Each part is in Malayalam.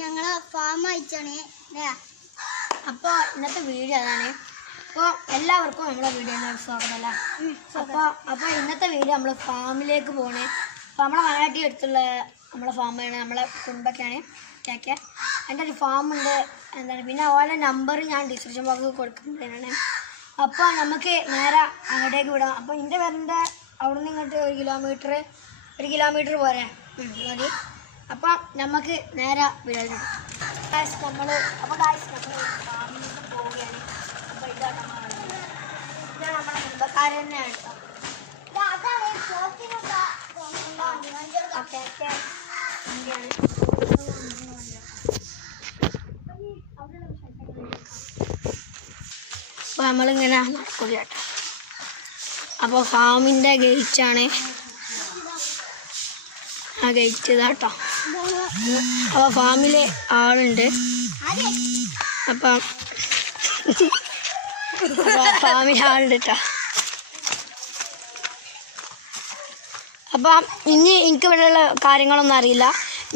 ഞങ്ങളെ ഫാം അയച്ചാണ്. അപ്പോൾ ഇന്നത്തെ വീഡിയോ അതാണ്. അപ്പോൾ എല്ലാവർക്കും നമ്മുടെ വീഡിയോയിലേക്ക് സ്വാഗതമല്ല. അപ്പോൾ ഇന്നത്തെ വീഡിയോ നമ്മൾ ഫാമിലേക്ക് പോകണേ. അപ്പോൾ നമ്മളെ വയനാട്ടിൽ അടുത്തുള്ള നമ്മളെ ഫാമാണ്, നമ്മളെ കുടുംബക്കാണ് കേക്ക്. എൻ്റെ ഒരു ഫാമുണ്ട് എന്താണ്. പിന്നെ ഓരോ നമ്പർ ഞാൻ ഡിസ്ക്രിപ്ഷൻ ബോക്സിൽ കൊടുക്കുന്നതാണ്. അപ്പോൾ നമുക്ക് നേരെ അങ്ങോട്ടേക്ക് വിടാം. അപ്പോൾ എൻ്റെ പേരിൻ്റെ അവിടെ നിന്ന് ഇങ്ങോട്ട് 1 കിലോമീറ്റർ പോരെ മതി. അപ്പം നമുക്ക് നേരെ വിടാം. നമ്മൾ ഫാമിലേക്ക് പോവുകയാണ്. അപ്പോൾ ഇതാണ് നമ്മുടെ കുടുംബക്കാരൻ തന്നെയാണ് കേട്ടോ. അപ്പോൾ നമ്മളിങ്ങനെ നടക്കുക കേട്ടോ. അപ്പോൾ ഫാമിൻ്റെ ഗേറ്റാണ് ആ ഗേറ്റ് ഇതാട്ടോ. അപ്പോൾ ഫാമിൽ ആളുണ്ട്. അപ്പം ഫാമിൽ ആളുണ്ട് കേട്ടോ. അപ്പം ഇനി എനിക്ക് ഇവിടെയുള്ള കാര്യങ്ങളൊന്നും അറിയില്ല.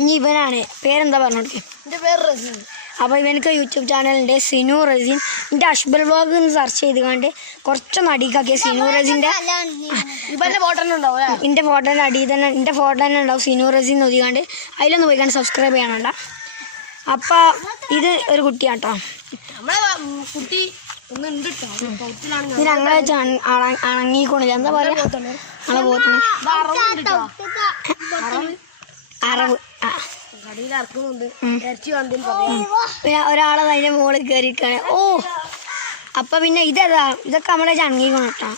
ഇനി ഇവനാണ്, പേരെന്താ പറഞ്ഞു കൊടുക്കുക? എൻ്റെ പേര് റസീൻ. അപ്പോൾ ഇവനക്ക് യൂട്യൂബ് ചാനലുണ്ട്, സിനു റസീൻ. എൻ്റെ അഷ്ബൽ വ്ളോഗ് എന്ന് സെർച്ച് ചെയ്ത് കണ്ട് കുറച്ചൊന്ന് അടിക്കാക്കിയ സിനു റസീൻ്റെ എൻ്റെ ഫോട്ടോൻ്റെ അടിയിൽ തന്നെ എൻ്റെ ഫോട്ടോ തന്നെ ഉണ്ടാവും സിനു റസീൻ ഒതുക്കാണ്ട്. അതിലൊന്ന് പോയിക്കാണ്ട് സബ്സ്ക്രൈബ് ചെയ്യണണ്ട. അപ്പോൾ ഇത് ഒരു കുട്ടിയാട്ടോ. കുട്ടി ഇത് ഞങ്ങളെ അണങ്ങിക്കൊണ്ടില്ല, എന്താ പറയുക, ഞങ്ങളെ പോത്തിന് അറവ്. പിന്നെ ഒരാളെ അതിൻ്റെ മുകളിൽ കയറിയിരിക്കുകയാണ്. ഓ അപ്പൊ പിന്നെ ഇതേതാ, ഇതൊക്കെ നമ്മളെ ചണങ്ങിക്കണം കേട്ടോ.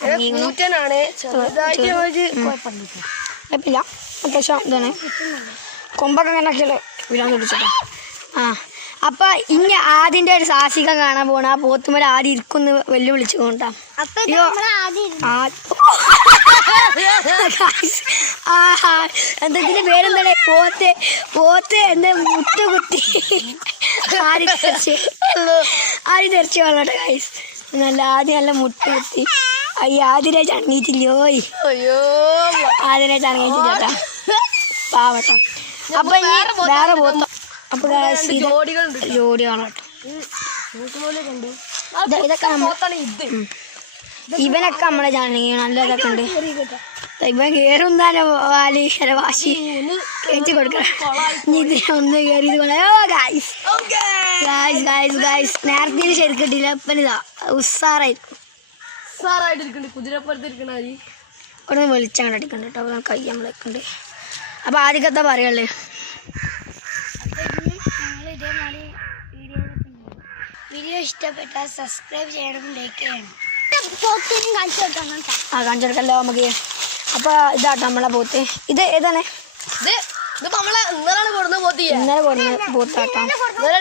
കുഴപ്പമില്ല, അത്യാവശ്യം ഇതാണ്. കൊമ്പൊക്കെ അങ്ങനെ ആക്കിയാലോ വിടാൻ തുടിച്ചിട്ടോ. ആ അപ്പൊ ഇനി ആദ്യന്റെ ഒരു സാഹസികം കാണാൻ പോണ. ആ പോത്തുമല ആദ്യം ഇരിക്കൊന്ന് വെല്ലുവിളിച്ചു കൊണ്ടാ. എന്തെങ്കിലും പേരെന്താണ്? പോത്ത് എന്താ മുട്ടുകുത്തി ആര് തെറിച്ച് വന്നോട്ടെ ഗൈസ്. നല്ല ആദ്യം നല്ല മുട്ടുകുത്തി. ആദ്യനെ ചണങ്ങിയിട്ടില്ലോ, ആദ്യനെ ചണങ്ങിയിട്ടില്ല പാവട്ടോ. അപ്പൊ വേറെ പോത്തോ. അപ്പൊ ജോഡികളാട്ടോ ഇതൊക്കെ. ഇവനൊക്കെ നമ്മളെ ചാനലിൽ നല്ല ഇതൊക്കെ ഉണ്ട്. ഇവൻ കയറും തന്നെ വാലീശ്വര വാശി കയറ്റി കൊടുക്കണം. ഇത് ഒന്ന് കയറിയത് ഗായ്സ് നേരത്തെ ശരിക്കിട്ടില്ല. ഇപ്പം ഇതാ ഉസാറായിരിക്കും. ഇവിടെ വെളിച്ചം അടിക്കണ്ട കേട്ടോ. കൈ നമ്മളൊക്കെ. അപ്പൊ ആദ്യമൊക്കെ പറയല്ലേ, വീഡിയോ ഇഷ്ടപ്പെട്ടാൽ സബ്സ്ക്രൈബ് ചെയ്യണം, ലൈക്ക് ചെയ്യണം. കാണിച്ചു കൊടുക്കല്ലോ നമുക്ക്. അപ്പൊ ഇതാട്ടോ നമ്മളെ പോത്ത്. ഇത് ഏതാണ്? ഇന്നലെ കൊടുന്ന പോത്താട്ടോ.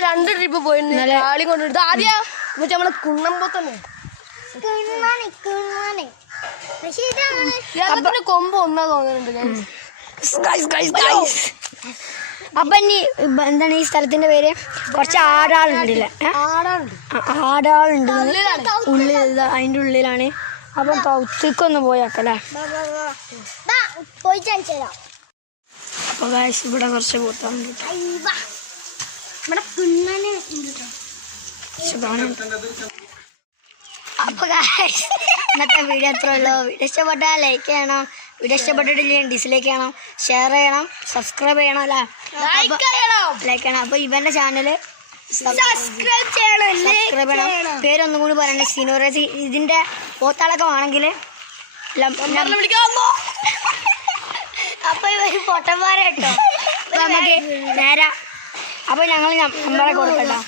2 ട്രിപ്പ് പോയി കൊണ്ടിട്ട്. ആദ്യം നമ്മളെ കുണ്ണമ്പോത്തന്നെ കൊമ്പ് ഒന്നാ തോന്നുന്നുണ്ട്. അപ്പൊ ഇനി എന്താണ് ഈ സ്ഥലത്തിന്റെ പേര്? കുറച്ച് ആടാളുണ്ടല്ലേ, ആടാളുണ്ട് ഉള്ളിൽ, അതിന്റെ ഉള്ളിലാണ്. അപ്പം തൗത്തേക്കൊന്ന് പോയാക്കല്ലേ. അപ്പൊ ഗായ്സ് ഇവിടെ കുറച്ച് പോത്താറുണ്ട്. അപ്പൊ ഗായ്സ് ഇന്നത്തെ വീഡിയോ അത്ര ഉള്ളൂ. വീഡിയോ ഇഷ്ടപ്പെട്ടാൽ ലൈക്ക് ചെയ്യണം, വീഡിയോ ഇഷ്ടപ്പെട്ടിട്ടില്ലെങ്കിൽ ഡിസ്ലൈക്ക് ചെയ്യണം, ഷെയർ ചെയ്യണം, സബ്സ്ക്രൈബ് ചെയ്യണം അല്ലേ, ലൈക്ക് ചെയ്യണം. അപ്പൊ ഇവന്റെ ചാനല് സബ്സ്ക്രൈബ് ചെയ്യണം. പേരൊന്നും കൂടി പറയണേ, സിനു റസീൻ. ഇതിന്റെ പോത്താളൊക്കെ വേണമെങ്കിൽ അപ്പൊ ഇവര് പൊട്ടന്മാരെ കേട്ടോ. അപ്പൊ നമുക്ക് നേരെ അപ്പൊ ഞങ്ങൾ നമ്മളെ കൊടുക്കട്ടോ.